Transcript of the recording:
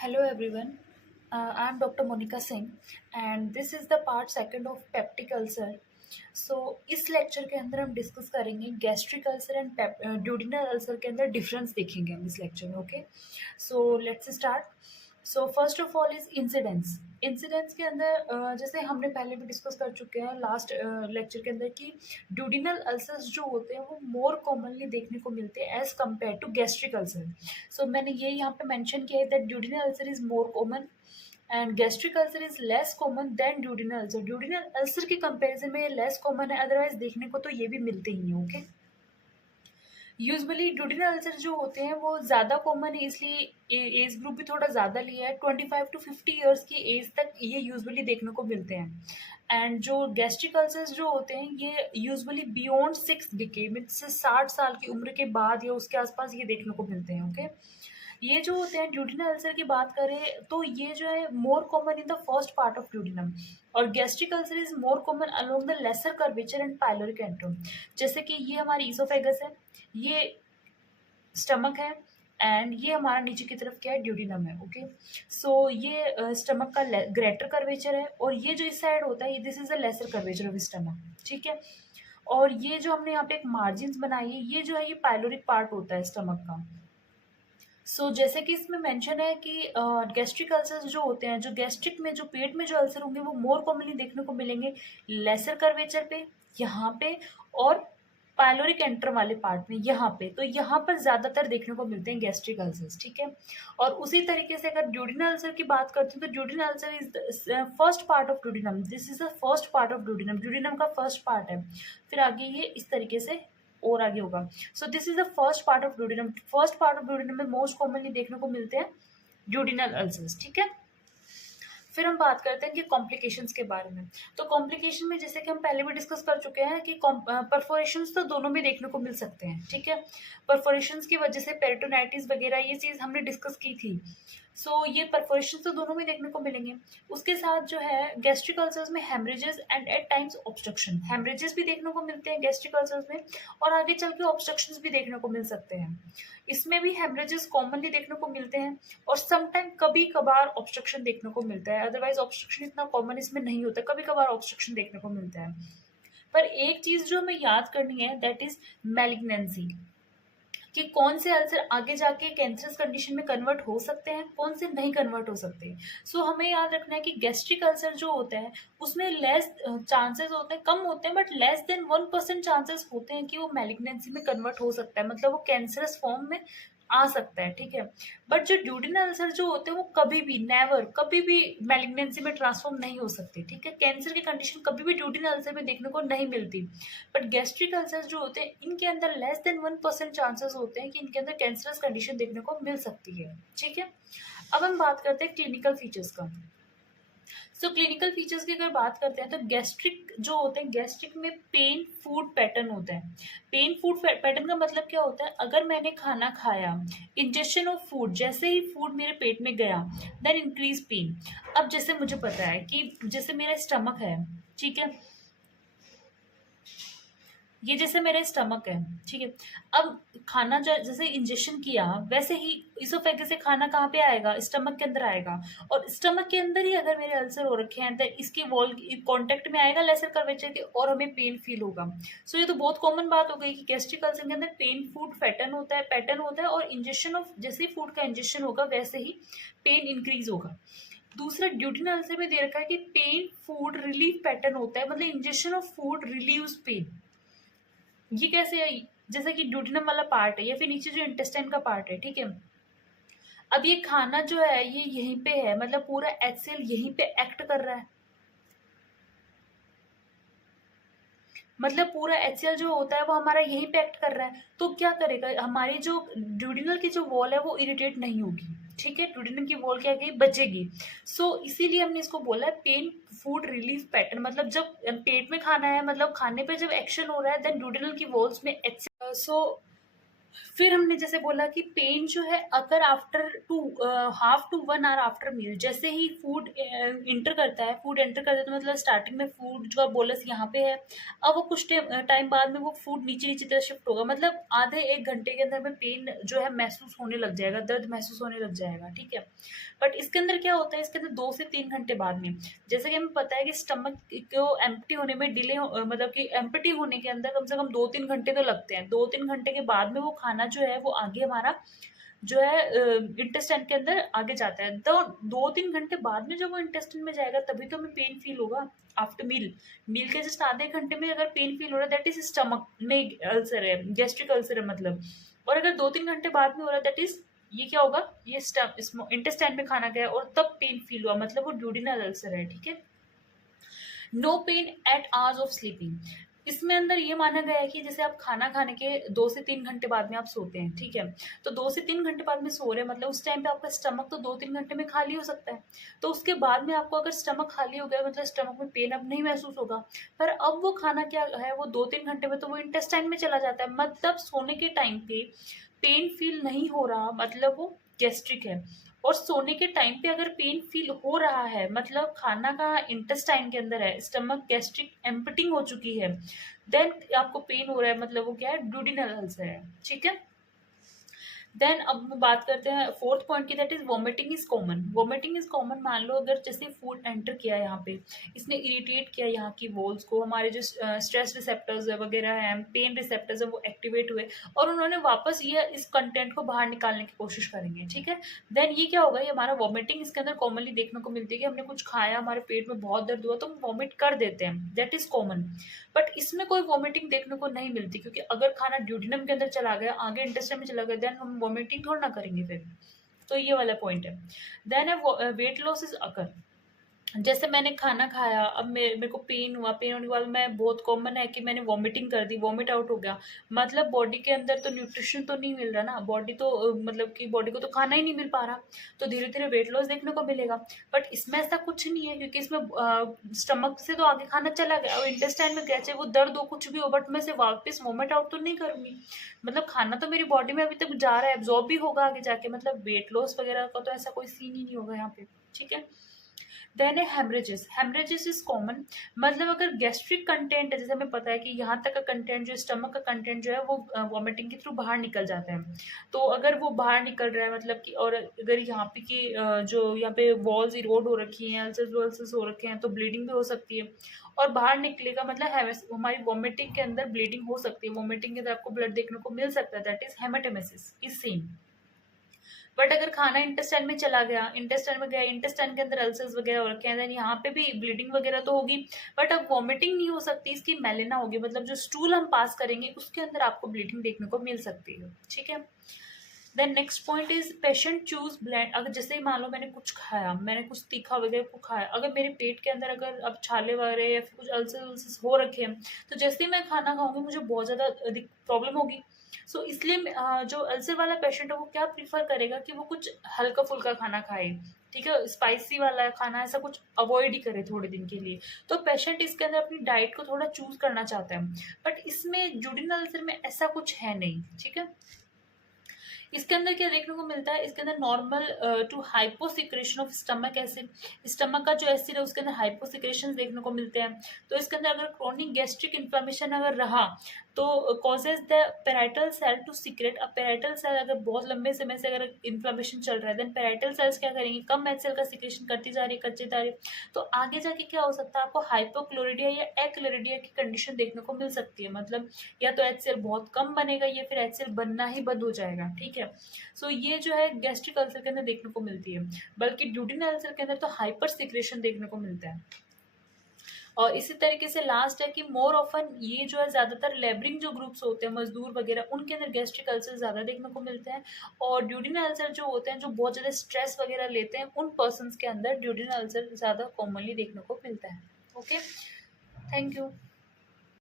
Hello everyone, I am Dr. Monica Singh and this is the part second of peptic ulcer. इस lecture के अंदर हम discuss करेंगे gastric ulcer and duodenal ulcer के अंदर difference देखेंगे हम इस लेक्चर में. Okay, so let's start. So first of all is incidence. Incidence के अंदर जैसे हमने पहले भी डिस्कस कर चुके हैं लास्ट लेक्चर के अंदर कि ड्यूडिनल अल्सर्स जो होते हैं वो मोर कॉमनली देखने को मिलते हैं as compare to gastric ulcer. So मैंने ये यहाँ पे मेंशन किया है that duodenal ulcer is more common and gastric ulcer is less common than duodenal ulcer. Duodenal ulcer के कंपैरिजन में ये लेस कॉमन है, अदरवाइज देखने को तो ये भी मिलते ही हैं. ओके, यूजुअली ड्यूडिनल अल्सर जो होते हैं वो ज़्यादा कॉमन है, इसलिए एज ग्रुप भी थोड़ा ज़्यादा लिया है. 25 to 50 ईयर्स की एज तक ये यूजुअली देखने को मिलते हैं. एंड जो गैस्ट्रिक अल्सर्स जो होते हैं ये यूजुअली बियॉन्ड 6 डिकेड मीन्स 60 साल की उम्र के बाद या उसके आसपास ये देखने को मिलते हैं. ओके, ये जो होते हैं ड्यूडिनल अल्सर की बात करें तो ये जो है more common in the first part of duodenum, और gastric ulcer is more common along the lesser curvature and pyloric antrum. जैसे कि ये हमारी ईसोफेगस है, ये स्टमक है एंड ये हमारा नीचे की तरफ क्या है, ड्यूडिनम है. ओके, सो ये स्टमक का ग्रेटर कर्वेचर है और ये जो इस साइड होता है this is the lesser curvature of stomach. ठीक है, और ये जो हमने यहाँ पे एक मार्जिन बनाई है ये जो है ये पाइलोरिक पार्ट होता है स्टमक का. जैसे कि इसमें मेंशन है कि गैस्ट्रिक अल्सर्स जो होते हैं, जो गैस्ट्रिक में जो पेट में जो अल्सर होंगे वो मोर कॉमनली देखने को मिलेंगे लेसर कर्वेचर पे, यहाँ पे, और पाइलोरिक एंट्रम वाले पार्ट में यहाँ पे. तो यहाँ पर ज़्यादातर देखने को मिलते हैं गैस्ट्रिक अल्सर्स. ठीक है, और उसी तरीके से अगर ड्यूडिनल अल्सर की बात करते हैं तो duodenal ulcer is the first part of duodenum. This is the first part of duodenum, duodenum का फर्स्ट पार्ट है. फिर आगे ये इस तरीके से और आगे होगा. So this is the first part of duodenum. First part of duodenum में मोस्ट कॉमनली देखने को मिलते हैं ड्यूडिनल अल्सर्स. ठीक है, फिर हम बात करते हैं कि कॉम्प्लिकेशंस के बारे में. तो कॉम्प्लिकेशन में जैसे कि हम पहले भी डिस्कस कर चुके हैं कि परफोरेशंस तो दोनों में देखने को मिल सकते हैं. ठीक है, परफोरेशंस की वजह से पेरिटोनाइटिस वगैरह ये चीज़ हमने डिस्कस की थी. ये परफोरेशन तो दोनों में देखने को मिलेंगे. उसके साथ जो है गैस्ट्रिक अल्सर्स में haemorrhages and at times obstruction. Haemorrhages भी देखने को मिलते हैं गैस्ट्रिक अल्सर्स में और आगे चल के ऑब्स्ट्रक्शंस भी देखने को मिल सकते हैं. इसमें भी हेमरेजेस कॉमनली देखने को मिलते हैं और समटाइम कभी कभार ऑब्स्ट्रक्शन देखने को मिलता है. अदरवाइज ऑब्स्ट्रक्शन इतना कॉमन इसमें नहीं होता, कभी कभार ऑब्स्ट्रक्शन देखने को मिलता है. पर एक चीज़ जो हमें याद करनी है दैट इज मैलिग्नेंसी, कि कौन से अल्सर आगे जाके कैंसरस कंडीशन में कन्वर्ट हो सकते हैं, कौन से नहीं कन्वर्ट हो सकते. हमें याद रखना है कि गैस्ट्रिक अल्सर जो होता है उसमें लेस चांसेस होते हैं, कम होते हैं, बट लेस देन 1% चांसेस होते हैं कि वो मैलिग्नेंसी में कन्वर्ट हो सकता है, मतलब वो कैंसरस फॉर्म में आ सकता है. ठीक है, बट जो ड्यूडिनल अल्सर जो होते हैं वो कभी भी नेवर कभी भी मैलिग्नेंसी में ट्रांसफॉर्म नहीं हो सकते. ठीक है, कैंसर की कंडीशन कभी भी ड्यूडिनल अल्सर में देखने को नहीं मिलती. बट गैस्ट्रिक अल्सर जो होते हैं इनके अंदर लेस देन 1% चांसेस होते हैं कि इनके अंदर कैंसरस कंडीशन देखने को मिल सकती है. ठीक है, अब हम बात करते हैं क्लिनिकल फीचर्स का. क्लिनिकल फीचर्स की अगर बात करते हैं तो गैस्ट्रिक जो होते हैं, गैस्ट्रिक में पेन फूड पैटर्न होता है. पेन फूड पैटर्न का मतलब क्या होता है, अगर मैंने खाना खाया, इंजेक्शन ऑफ फूड, जैसे ही फूड मेरे पेट में गया देन इंक्रीज पेन. अब जैसे मुझे पता है कि जैसे मेरा स्टमक है, ठीक है, ये जैसे मेरा स्टमक है, ठीक है, अब खाना जैसे इंजेक्शन किया वैसे ही इसोफेगस से खाना कहाँ पे आएगा, स्टमक के अंदर आएगा, और स्टमक के अंदर ही अगर मेरे अल्सर हो रखे हैं तो इसके वॉल कांटेक्ट में आएगा लेसर कर्वेचर के और हमें पेन फील होगा. ये तो बहुत कॉमन बात हो गई कि गैस्ट्रिक अल्सर के अंदर पेन फूड पैटर्न होता है और इंजेक्शन ऑफ जैसे ही फूड का इंजेक्शन होगा वैसे ही पेन इंक्रीज होगा. दूसरा ड्यूडिनल अल्सर में दे रखा है कि पेन फूड रिलीफ पैटर्न होता है, मतलब injection of food relieves pain. ये कैसे है, जैसे कि ड्यूडिनम वाला पार्ट है या फिर नीचे जो इंटेस्टाइन का पार्ट है. ठीक है, अब ये खाना जो है ये यहीं पे है, मतलब पूरा HCl यहीं पे एक्ट कर रहा है, मतलब पूरा HCl जो होता है वो हमारा यहीं पे एक्ट कर रहा है. तो क्या करेगा, हमारी जो ड्यूडिनल की जो वॉल है वो इरिटेट नहीं होगी. ठीक है, ड्यूडिनल की वॉल क्या गई, बचेगी. इसीलिए हमने इसको बोला है पेन फूड रिलीफ पैटर्न. मतलब जब पेट में खाना है, मतलब खाने पे जब एक्शन हो रहा है देन ड्यूडिनल की वॉल्स में HCl. फिर हमने जैसे बोला कि पेन जो है अगर after two half to 1 hour after meal, जैसे ही फूड इंटर करता है, फूड एंटर करता है तो मतलब स्टार्टिंग में फूड जो बोलस यहाँ पे है, अब वो कुछ टाइम बाद में वो फूड नीचे नीचे तरह शिफ्ट होगा, मतलब आधे 1 घंटे के अंदर में पेन जो है महसूस होने लग जाएगा, दर्द महसूस होने लग जाएगा, ठीक है। बट इसके अंदर क्या होता है, इसके अंदर 2 से 3 घंटे बाद में, जैसे कि हमें पता है कि स्टमक को एम्प्टी होने में डिले मतलब कि एम्प्टी होने के अंदर कम से कम 2-3 घंटे तो लगते हैं, 2-3 घंटे के बाद में वो खाना जो है वो आगे हमारा जो है इंटेस्टाइन के अंदर आगे जाता है। तो 2-3 घंटे बाद में जब वो इंटेस्टाइन में जाएगा तभी तो हमें पेन फील होगा। आफ्टर मील, मील के जस्ट आधे घंटे में अगर पेन फील हो रहा है दैट इज स्टमक में अल्सर है, गैस्ट्रिक अल्सर है मतलब। और अगर 2-3 घंटे बाद में हो रहा है दैट इज, ये क्या होगा, ये इंटेस्टाइन में खाना गया और तब पेन फील हुआ, मतलब वो ड्यूडिनल अल्सर है, ठीक है। No pain at hours of sleeping, इसमें अंदर ये माना गया है कि जैसे आप खाना खाने के 2 से 3 घंटे बाद में आप सोते हैं, ठीक है। तो 2 से 3 घंटे बाद में सो रहे हैं, मतलब उस टाइम पे आपका स्टमक तो 2-3 घंटे में खाली हो सकता है। तो उसके बाद में आपको अगर स्टमक खाली हो गया मतलब स्टमक में पेन अब नहीं महसूस होगा, पर अब वो खाना क्या है, वो 2-3 घंटे में तो वो इंटेस्टाइन में चला जाता है, मतलब सोने के टाइम पे पेन फील नहीं हो रहा, मतलब वो गैस्ट्रिक है। और सोने के टाइम पे अगर पेन फील हो रहा है मतलब खाना का इंटेस्टाइन के अंदर है, स्टमक गैस्ट्रिक एम्पटिंग हो चुकी है, देन आपको पेन हो रहा है, मतलब वो क्या है, ड्यूडिनल अल्सर है, ठीक है। देन अब हम बात करते हैं फोर्थ पॉइंट की, that is vomiting is common. Vomiting is common, मान लो अगर जैसे फूड एंटर किया यहाँ पे, इसने इरिटेट किया यहाँ की वॉल्स को, हमारे जो स्ट्रेस रिसेप्टर्स वगैरह हैं, पेन रिसेप्टर्स है वो एक्टिवेट हुए और उन्होंने वापस ये इस कंटेंट को बाहर निकालने की कोशिश करेंगे, ठीक है। देन ये क्या होगा, ये हमारा वॉमिटिंग इसके अंदर कॉमनली देखने को मिलती है कि हमने कुछ खाया, हमारे पेट में बहुत दर्द हुआ तो हम वॉमिट कर देते हैं, दैट इज कॉमन। बट इसमें कोई वॉमिटिंग देखने को नहीं मिलती, क्योंकि अगर खाना ड्यूडिनम के अंदर चला गया, आगे इंटेस्टाइन में चला गया, देन हम वॉमिटिंग थोड़ा ना करेंगे फिर। तो ये वाला पॉइंट है। देन है वेट लॉस इज अकर, जैसे मैंने खाना खाया, अब मेरे को पेन हुआ, पेन होने के बाद मैं, बहुत कॉमन है कि मैंने वॉमिटिंग कर दी, वॉमिट आउट हो गया, मतलब बॉडी के अंदर तो न्यूट्रिशन तो नहीं मिल रहा ना, बॉडी तो मतलब कि बॉडी को तो खाना ही नहीं मिल पा रहा, तो धीरे धीरे वेट लॉस देखने को मिलेगा। बट इसमें ऐसा कुछ नहीं है, क्योंकि इसमें स्टमक से तो आगे खाना चला गया और इंटेस्टाइन में गया, चाहे वो दर्द हो कुछ भी हो, बट मैं से वापस वॉमिट आउट तो नहीं करूंगी, मतलब खाना तो मेरी बॉडी में अभी तक जा रहा है, एब्जॉर्ब भी होगा आगे जाके, मतलब वेट लॉस वगैरह का तो ऐसा कोई सीन ही नहीं होगा यहाँ पे, ठीक है। देन है हेमरेजेस, हेमरेजेस इज कॉमन, मतलब अगर गैस्ट्रिक कंटेंट है, जैसे हमें पता है कि यहाँ तक का कंटेंट जो स्टमक का कंटेंट जो है वो वॉमिटिंग के थ्रू बाहर निकल जाता है, तो अगर वो बाहर निकल रहा है मतलब कि, और अगर यहाँ पे की जो यहाँ पे वॉल्स इरोड हो रखी हैं, अल्सर्स वल्सर्स हो रखे हैं, तो ब्लीडिंग भी हो सकती है और बाहर निकलेगा, मतलब हमारी वॉमिटिंग के अंदर ब्लीडिंग हो सकती है, वॉमिटिंग के अंदर आपको ब्लड देखने को मिल सकता है, that is haematemesis is same. But अगर खाना इंटेस्टाइन में चला गया, इंटेस्टाइन में गया, इंटेस्टाइन के अंदर अल्सर्स वगैरह हो रखे हैं, देन यहाँ पे भी ब्लीडिंग वगैरह तो होगी, बट अब वॉमिटिंग नहीं हो सकती, इसकी मेलिना होगी, मतलब जो स्टूल हम पास करेंगे उसके अंदर आपको ब्लीडिंग देखने को मिल सकती है, ठीक है। Then next point is patient choose bland, अगर जैसे मान लो मैंने कुछ खाया, मैंने कुछ तीखा वगैरह को खाया, अगर मेरे पेट के अंदर अगर अब छाले वगैरह या फिर कुछ अल्सर हो रखे हैं, तो जैसे ही मैं खाना खाऊंगी मुझे बहुत ज़्यादा प्रॉब्लम होगी। सो इसलिए जो अल्सर वाला पेशेंट है वो क्या प्रीफर करेगा कि वो कुछ हल्का फुल्का खाना खाए, ठीक है, स्पाइसी वाला खाना ऐसा कुछ अवॉइड ही करे थोड़े दिन के लिए। तो पेशेंट इसके अंदर अपनी डाइट को थोड़ा चूज करना चाहता है, बट इसमें जूडिनल अल्सर में ऐसा कुछ है नहीं, ठीक है। इसके अंदर क्या देखने को मिलता है, इसके अंदर normal to hyposecretion of stomach acid, stomach का जो एसिड है उसके अंदर हाइपोसिक्रेशन देखने को मिलते हैं। तो इसके अंदर अगर क्रोनिक गैस्ट्रिक इन्फ्लेमेशन अगर रहा तो causes the parietal cell to secrete, अब पेराइटल सेल अगर बहुत लंबे समय से अगर इन्फ्लेमेशन चल रहा है, देन पेराइटल सेल्स क्या करेंगे, कम एचसीएल का सिक्रेशन करती जा रही है, तो आगे जाके क्या हो सकता है, आपको हाइपोक्लोरिडिया या एक्लोरिडिया की कंडीशन देखने को मिल सकती है, मतलब या तो एचसीएल बहुत कम बनेगा या फिर एचसीएल बनना ही बंद हो जाएगा, ठीक है। सो ये जो है गैस्ट्रिक अल्सर के अंदर देखने को मिलती है, बल्कि ड्यूडिनल अल्सर के अंदर तो हाइपर सिक्रेशन देखने को मिलता है। और इसी तरीके से लास्ट है कि मोर ऑफन ये जो है ज़्यादातर लेबरिंग जो ग्रुप्स होते हैं, मजदूर वगैरह, उनके अंदर गैस्ट्रिक अल्सर ज़्यादा देखने को मिलते हैं, और ड्यूडिनल अल्सर जो होते हैं, जो बहुत ज़्यादा स्ट्रेस वगैरह लेते हैं, उन पर्सनस के अंदर ड्यूडिनल अल्सर ज़्यादा कॉमनली देखने को मिलता है। Okay, thank you.